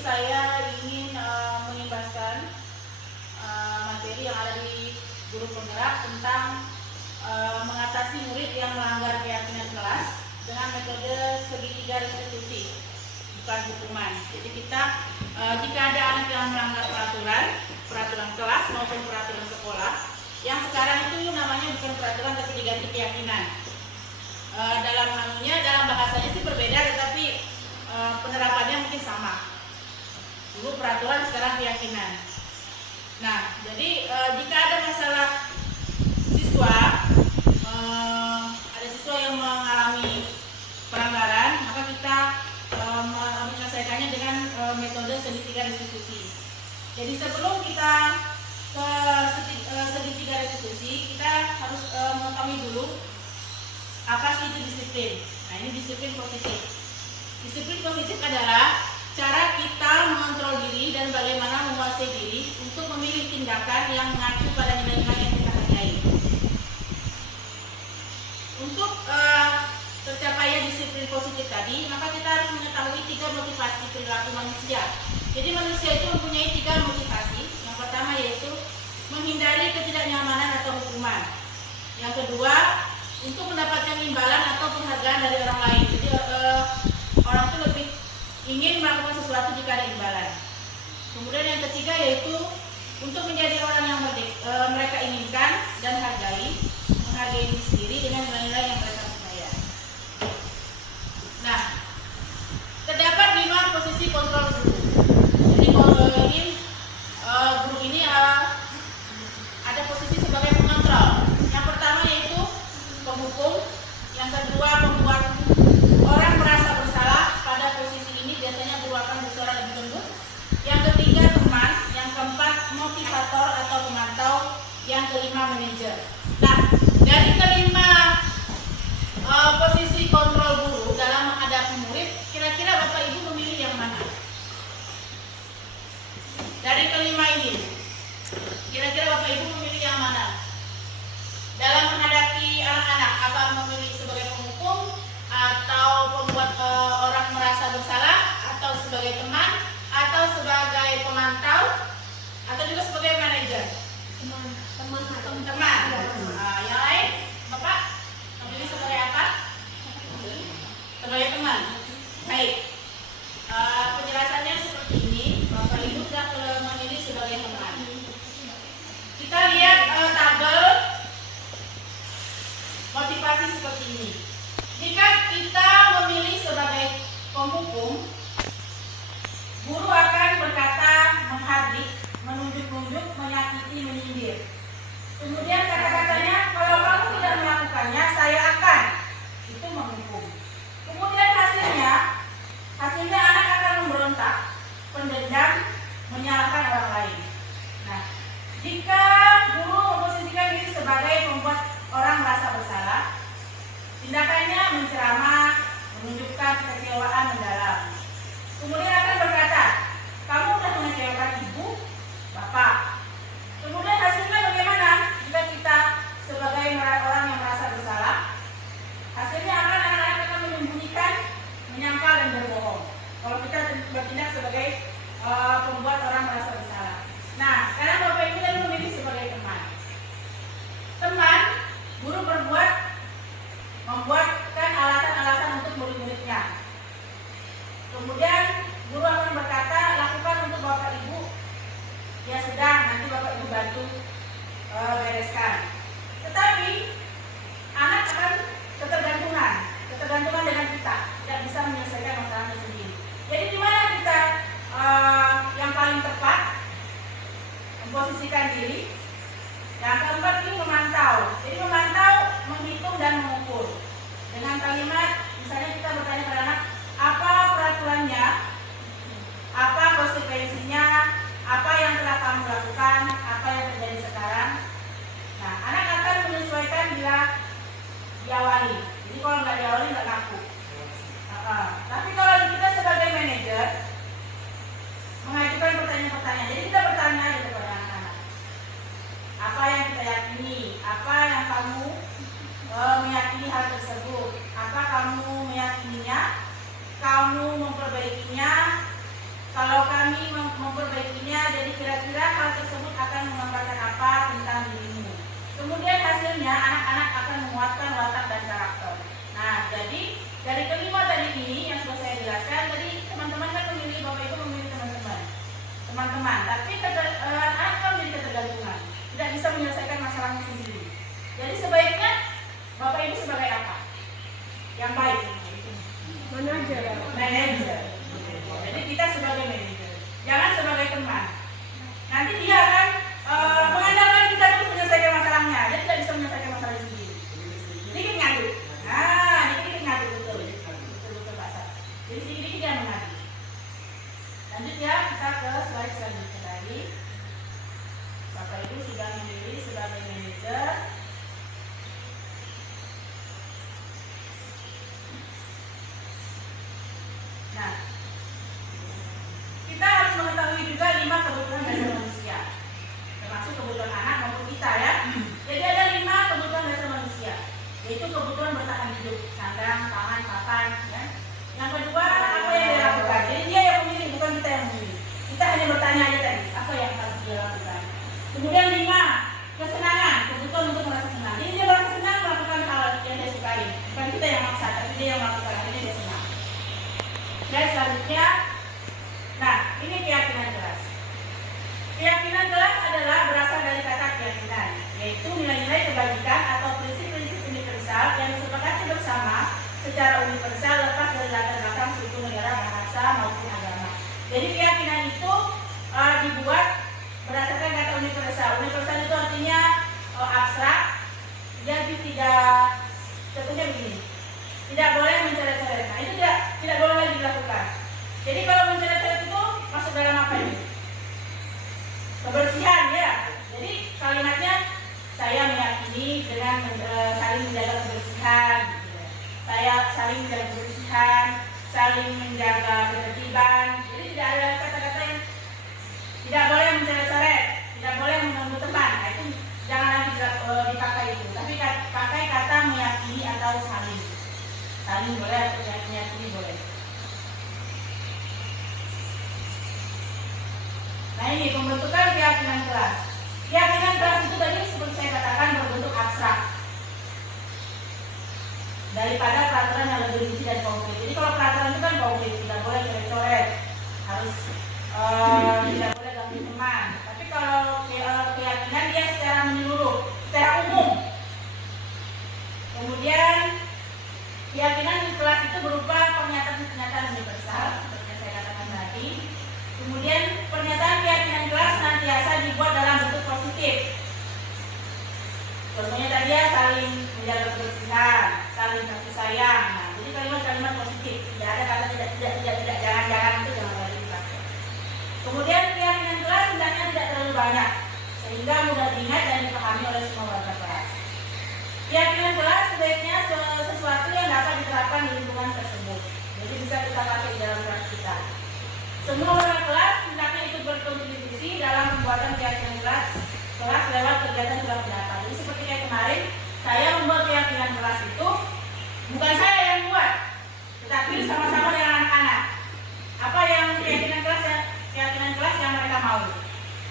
saya ingin mengimbaskan materi yang ada di guru penggerak tentang mengatasi murid yang melanggar keyakinan kelas dengan metode segitiga restitusi, bukan hukuman. Jadi kita jika ada anak yang melanggar peraturan kelas maupun peraturan sekolah, yang sekarang itu namanya bukan peraturan tapi diganti keyakinan. Dalam bahasanya sih berbeda, tetapi penerapannya mungkin sama. Dulu peraturan, sekarang keyakinan. Nah, jadi jika ada masalah siswa, ada siswa yang mengalami pelanggaran, maka kita menyelesaikannya dengan metode segitiga restitusi. Jadi sebelum kita ke segitiga restitusi, kita harus mengetahui dulu apa sih itu disiplin. Nah, ini disiplin positif. Disiplin positif adalah cara kita mengontrol diri dan bagaimana menguasai diri untuk memilih tindakan yang mengacu pada nilai-nilai yang kita hargai. Untuk tercapainya disiplin positif tadi, maka kita harus mengetahui 3 motivasi perilaku manusia. Jadi manusia itu mempunyai 3 motivasi. Yang pertama yaitu menghindari ketidaknyamanan atau hukuman. Yang kedua, untuk mendapatkan imbalan atau penghargaan dari orang lain. Jadi orang itu lebih ingin melakukan sesuatu jika ada imbalan. Kemudian yang ketiga yaitu untuk menjadi orang yang mereka inginkan dan menghargai diri sendiri dengan nilai-nilai yang mereka percaya. Nah, terdapat 5 posisi kontrol guru. Jadi guru ini ada posisi sebagai pengontrol. Yang pertama yaitu penghukum, yang kedua membuat orang merasa bersalah. Pada posisi ini biasanya guru akan bersuara lebih lembut. Yang ketiga teman, yang keempat motivator atau pemantau, yang kelima manajer. Nah, dari kelima posisi kontrol guru dalam menghadapi murid, kira-kira Bapak Ibu memilih yang mana? Dari kelima ini, kira-kira Bapak Ibu memilih yang mana? Dalam menghadapi anak-anak, apa memilih sebagai penghukum, atau membuat orang merasa bersalah, atau sebagai teman, atau sebagai pemantau, atau juga sebagai manajer? Teman. Yang lain, Bapak memilih sebagai apa? Sebagai teman. Baik. Penjelasannya seperti ini. Bapak Ibu sudah memilih sebagai teman. Kita lihat tabel motivasi seperti ini. Jika kita memilih sebagai penghukum, guru akan berkata menghardik, menunjuk-nunjuk, menyakiti, menyindir. Kemudian kata-katanya, kalau kamu tidak melakukannya, saya akan. Itu menghukum. Kemudian hasilnya anak akan memberontak, pendendam, menyalahkan orang lain. Nah, jika guru memposisikan diri sebagai pembuat orang merasa bersalah, tindakannya menceramah, menunjukkan kekecewaan mendalam. Kemudian akan berkata, kamu sudah mengecewakan ibu, bapak. Kemudian hasilnya bagaimana jika kita sebagai orang yang merasa bersalah? Hasilnya anak-anak akan menyembunyikan, menyangkal dan berbohong. Kalau kita bertindak sebagai pembuat orang merasa bersalah. Nah, sekarang Bapak Ibu tadi memilih sebagai teman. Teman, guru membuatkan alasan-alasan untuk murid-muridnya. Kemudian guru akan berkata, lakukan untuk Bapak Ibu. Ya sudah, nanti Bapak Ibu bantu bereskan. Tetapi anak akan ketergantungan dengan kita, tidak bisa menyelesaikan masalahnya sendiri. Jadi di mana kita yang paling tepat memposisikan diri? Yang keempat ini memantau. Jadi memantau, menghitung dan mengukur. Dengan kalimat, misalnya kita bertanya pada anak, apa peraturannya, apa konsekuensinya, apa yang telah kamu lakukan, apa yang terjadi sekarang. Nah, anak akan menyesuaikan bila diawali. Jadi kalau nggak diawali nggak laku. Tapi kalau kita sebagai manajer mengajukan pertanyaan-pertanyaan, jadi kita bertanya kepada anak-anak, apa yang kita yakini, apa yang kamu meyakini hal tersebut, apa kamu meyakininya, kamu memperbaikinya, hasilnya anak-anak akan menguatkan watak dan karakter. Nah, jadi dari kelima tadi ini yang sudah saya jelaskan, tadi teman-teman kan memilih, Bapak Ibu memilih teman-teman, tapi anak kan menjadi ketergantungan, tidak bisa menyelesaikan masalahnya sendiri. Jadi sebaiknya Bapak Ibu sebagai apa? Yang baik, manajer. Jadi kita sebagai manajer, jangan sebagai teman. Nanti dia akan mengandalkan kita terus menyelesaikan masalahnya, dia tidak bisa menyelesaikan masalahnya sendiri. Dikit ngadu, dikit ngadu betul Pak Sat. Jadi sedikit dia mengadu. Lanjut ya, kita ke slide selanjutnya tadi. Bapak Ibu sudah memilih sebagai manajer. Nah, kita harus mengetahui juga 5 kebutuhan dasar manusia, termasuk kebutuhan anak maupun kita ya. Jadi ada 5 kebutuhan dasar manusia, yaitu kebutuhan bertahan hidup, sandang, pangan, papan. Ya. Yang kedua, apa yang dia lakukan? Jadi dia yang memilih, bukan kita yang memilih. Kita hanya bertanya aja tadi, apa yang harus dia lakukan. Kemudian 5, kesenangan, kebutuhan untuk merasa senang. Jadi dia merasa senang melakukan hal yang dia sukai, bukan kita yang maksa, tapi dia yang melakukan, akhirnya dia senang. Dan selanjutnya, nah ini keyakinan kelas. Keyakinan kelas adalah berasal dari kata keyakinan, yaitu nilai-nilai kebajikan atau prinsip-prinsip universal yang disepakati bersama secara universal lepas dari latar belakang suku, negara, bahasa maupun agama. Jadi keyakinan itu dibuat berdasarkan kata universal. Universal itu artinya abstrak, jadi contohnya begini. Tidak boleh mencoret-coret. Nah itu tidak boleh lagi dilakukan. Jadi kalau mencoret-coret itu masuk dalam apa ini? Kebersihan ya. Jadi kalimatnya saya meyakini dengan saling menjaga kebersihan. Gitu ya. Saya saling menjaga kebersihan, saling menjaga ketertiban. Jadi tidak ada kata-kata yang tidak boleh mencoret-coret, tidak boleh mengganggu teman. Nah itu jangan lagi dipakai itu. Tapi pakai kata meyakini atau saling. Saling boleh atau meyakini boleh. Nah ini pembentukan keyakinan kelas. Keyakinan kelas itu tadi seperti saya katakan berbentuk abstrak daripada peraturan yang lebih rinci dan konkret. Jadi kalau peraturan itu kan konkret, tidak boleh coret-coret, harus tidak boleh ganggu teman. Tapi kalau keyakinan dia secara menyeluruh, secara umum. Kemudian keyakinan di kelas itu berupa pernyataan-pernyataan universal, seperti yang saya katakan tadi. Kemudian pernyataan keyakinan kelas senantiasa dibuat dalam bentuk positif. Contohnya tadi ya, saling menjaga kebersihan, saling kasih sayang. Nah, jadi kalimat-kalimat positif. Tidak ada kata tidak, jangan-jangan itu jangan lagi dipakai. Kemudian keyakinan kelas hendaknya tidak terlalu banyak, sehingga mudah diingat dan dipahami oleh semua warga kelas. Keyakinan kelas sebaiknya sesuatu yang dapat diterapkan di lingkungan tersebut. Jadi bisa kita pakai di dalam kelas kita. Semua warga kelas hendaknya ikut berkontribusi dalam pembuatan keyakinan kelas lewat kegiatan kelas pendapat. Jadi seperti kayak kemarin, saya membuat keyakinan kelas itu bukan saya yang buat, tetapi sama-sama dengan anak-anak. Apa yang keyakinan kelas yang mereka mau.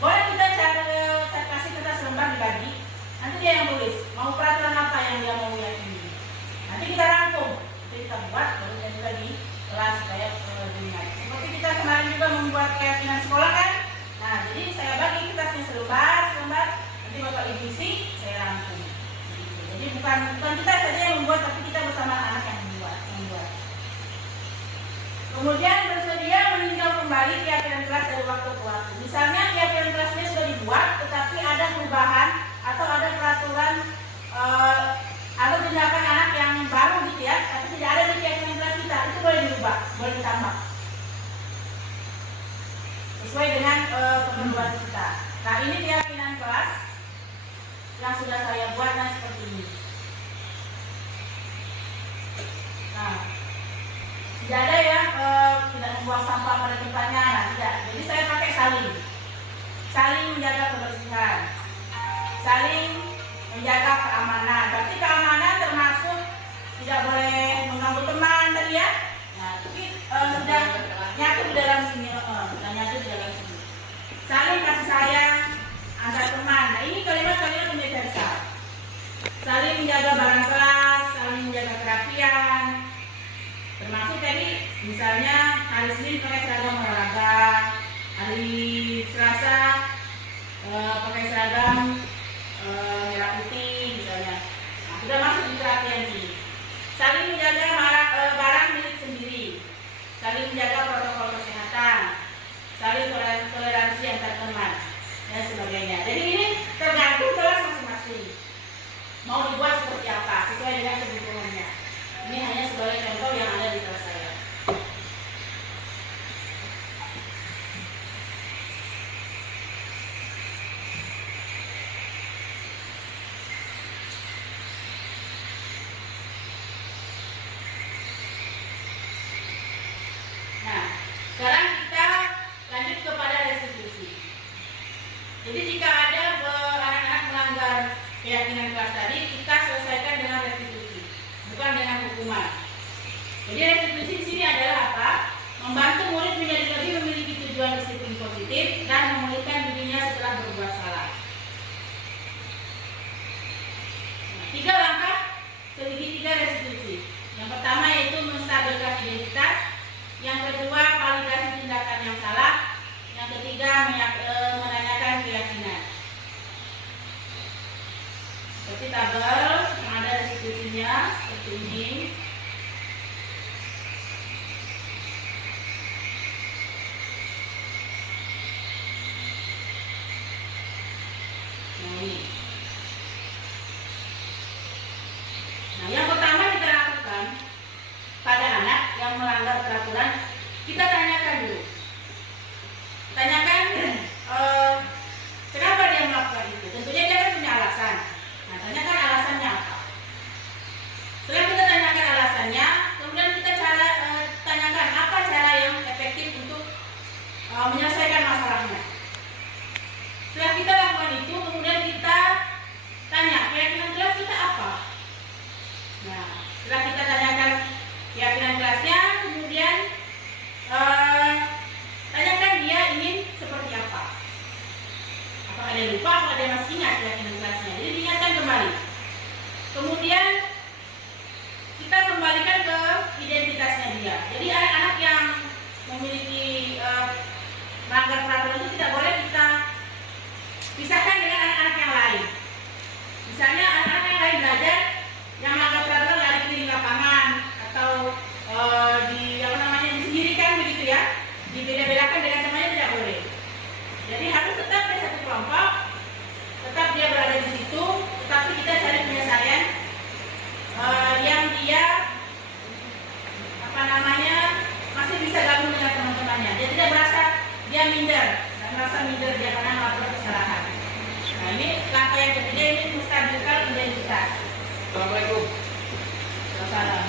Boleh kita kasih kertas lembar dibagi. Nanti dia yang tulis, mau peraturan apa yang dia mau yakini. Nanti kita rangkum, nanti kita buat, baru kita juga di kelas supaya diingat. Seperti kita kemarin juga membuat keyakinan sekolah kan. Nah, jadi saya bagi kertasnya selembar, nanti Bapak Ibu isi, saya rangkum. Jadi bukan kita saja yang membuat, tapi kita bersama anak yang membuat. Kemudian bersedia meninjau kembali keyakinan kelas dari waktu ke waktu. Misalnya keyakinan kelasnya sudah dibuat, tetapi ada perubahan atau ada peraturan atau tindakan anak yang baru gitu ya, tapi tidak ada di keyakinan kelas kita, itu boleh dirubah, boleh ditambah sesuai dengan keperluan kita. Nah ini keyakinan kelas yang sudah saya buat seperti ini. Nah tidak ada yang tidak membuang sampah pada tempatnya, nah tidak. Jadi saya pakai saling menjaga kebersihan, saling menjaga keamanan. Berarti keamanan termasuk tidak boleh mengganggu teman tadi ya. Nah, tapi sudah nyatu di dalam sini, Saling kasih sayang antar teman. Nah, ini kalimat-kalimat universal. saling menjaga barang kelas, saling menjaga kerapian. Termasuk tadi misalnya hari Senin pakai seragam olahraga, hari Selasa pakai seragam merah putih misalnya. Nah, sudah masuk di kerapian ini. Saling menjaga barang milik sendiri, saling menjaga protokol kesehatan, saling toleransi antar teman dan sebagainya. Jadi ini tergantung kelas masing-masing mau dibuat seperti apa sesuai dengan kebutuhannya. Ini hanya sebagai contoh yang ada di kelas saya. Nah, sekarang kita lanjut kepada restitusi. Jadi jika ada anak-anak melanggar keyakinan kelas tadi, kita selesaikan dengan restitusi, bukan dengan hukuman. Jadi restitusi di sini adalah apa? Membantu murid menjadi lebih memiliki tujuan disiplin positif dan memulihkan dirinya setelah berbuat salah. Nah, 3 langkah segitiga restitusi. Yang pertama yaitu menstabilkan identitas, yang kedua validasi tindakan yang salah, yang ketiga menanyakan keyakinan. Seperti tabel yang ada restitusinya seperti ini. Nah, yang pertama kita lakukan pada anak yang melanggar peraturan, kita tanyakan dulu. Tanyakan kenapa dia melakukan itu. Tentunya dia kan punya alasan. Nah, tanyakan alasannya apa. Setelah kita tanyakan alasannya, kemudian kita tanyakan apa cara yang efektif untuk menyelesaikan masalahnya. Setelah kita lakukan itu, kemudian kita tanya keyakinan kelas kita apa. Nah, setelah kita tanyakan keyakinan kelasnya, kemudian tanyakan dia ingin seperti apa. Apakah dia lupa, apakah dia masih ingat keyakinan kelasnya. Jadi diingatkan kembali. Kemudian kita kembalikan ke identitasnya dia. Jadi anak-anak yang memiliki melanggar peraturan itu tidak boleh kita pisahkan dengan anak-anak yang lain. Misalnya anak-anak yang lain belajar yang melanggar peraturan lari keliling lapangan atau disendirikan begitu ya, dibeda-bedakan dengan temannya tidak boleh. Jadi harus tetap di satu kelompok, tetap dia berada di situ, tetapi kita cari penyelesaian yang dia masih bisa gabung dengan teman-temannya. Dia tidak merasa dia minder, tidak merasa minder dia karena melakukan kesalahan. Nah, ini langkah yang ketiga, ini menstabilkan identitas. Assalamualaikum. Salam.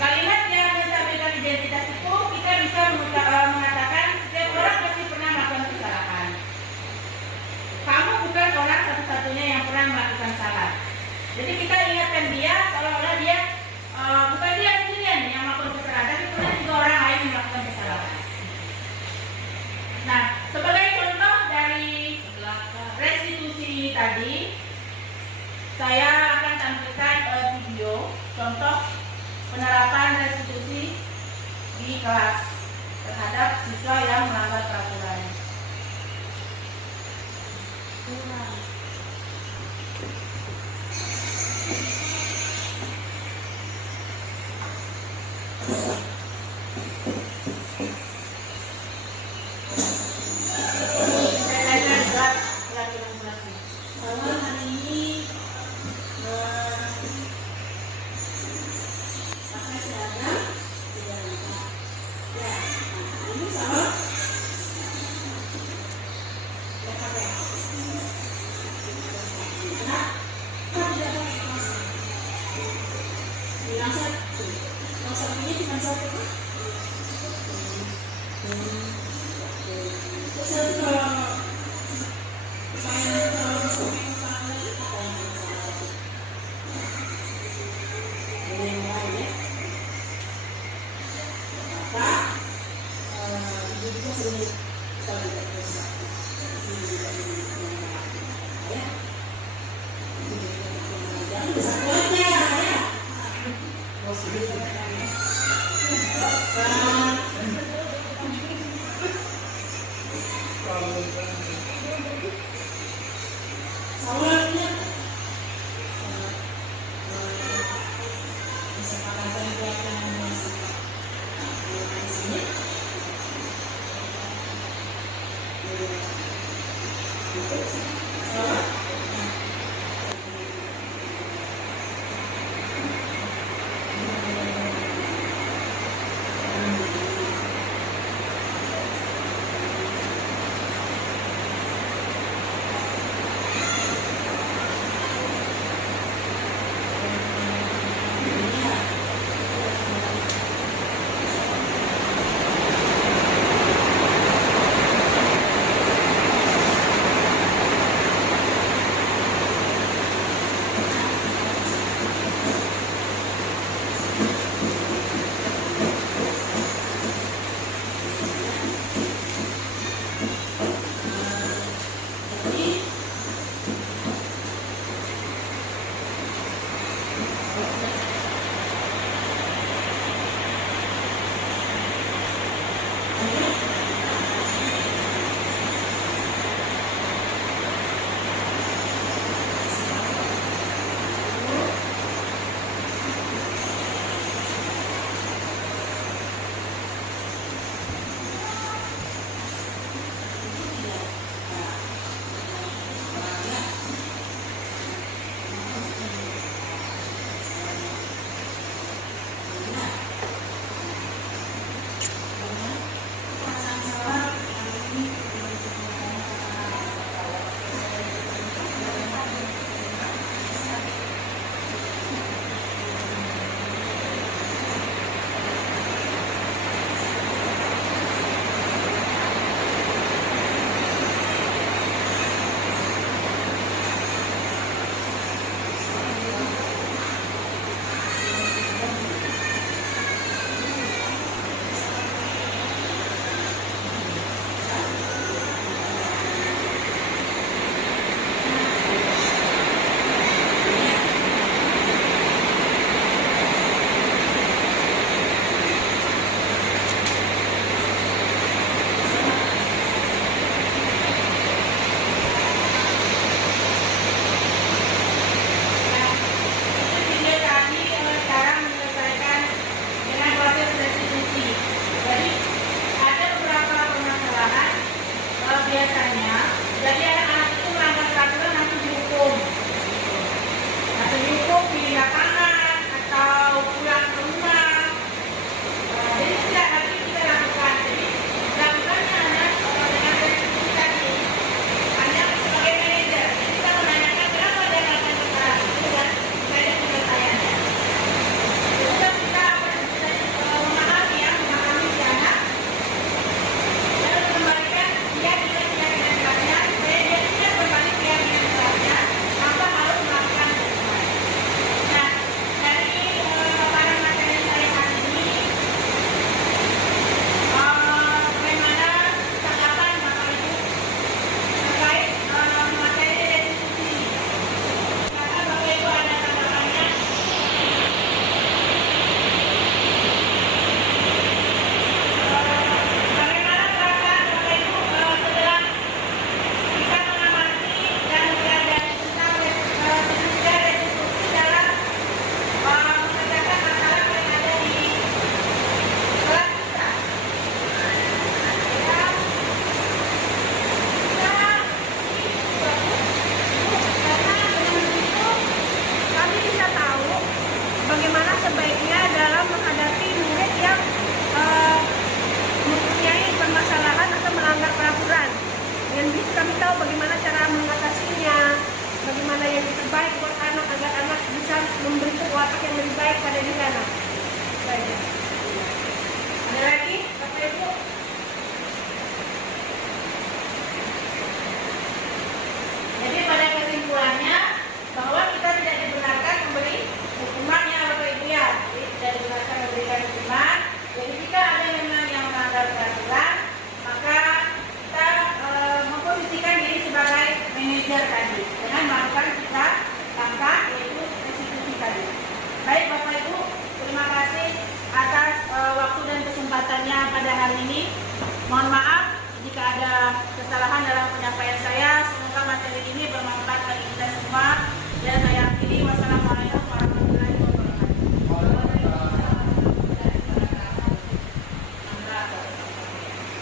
Kalimat yang menstabilkan identitas itu kita bisa mengatakan setiap orang pasti pernah melakukan kesalahan. Kamu bukan orang satu-satunya yang pernah melakukan salah. Jadi kita ingatkan dia seolah-olah dia bukan dia sendirian yang melakukan kesalahan, tapi pernah juga orang lain yang melakukan kesalahan. Nah, sebagai contoh dari restitusi tadi, saya akan tampilkan video contoh penerapan restitusi di kelas terhadap siswa yang melanggar peraturan. Kesempatan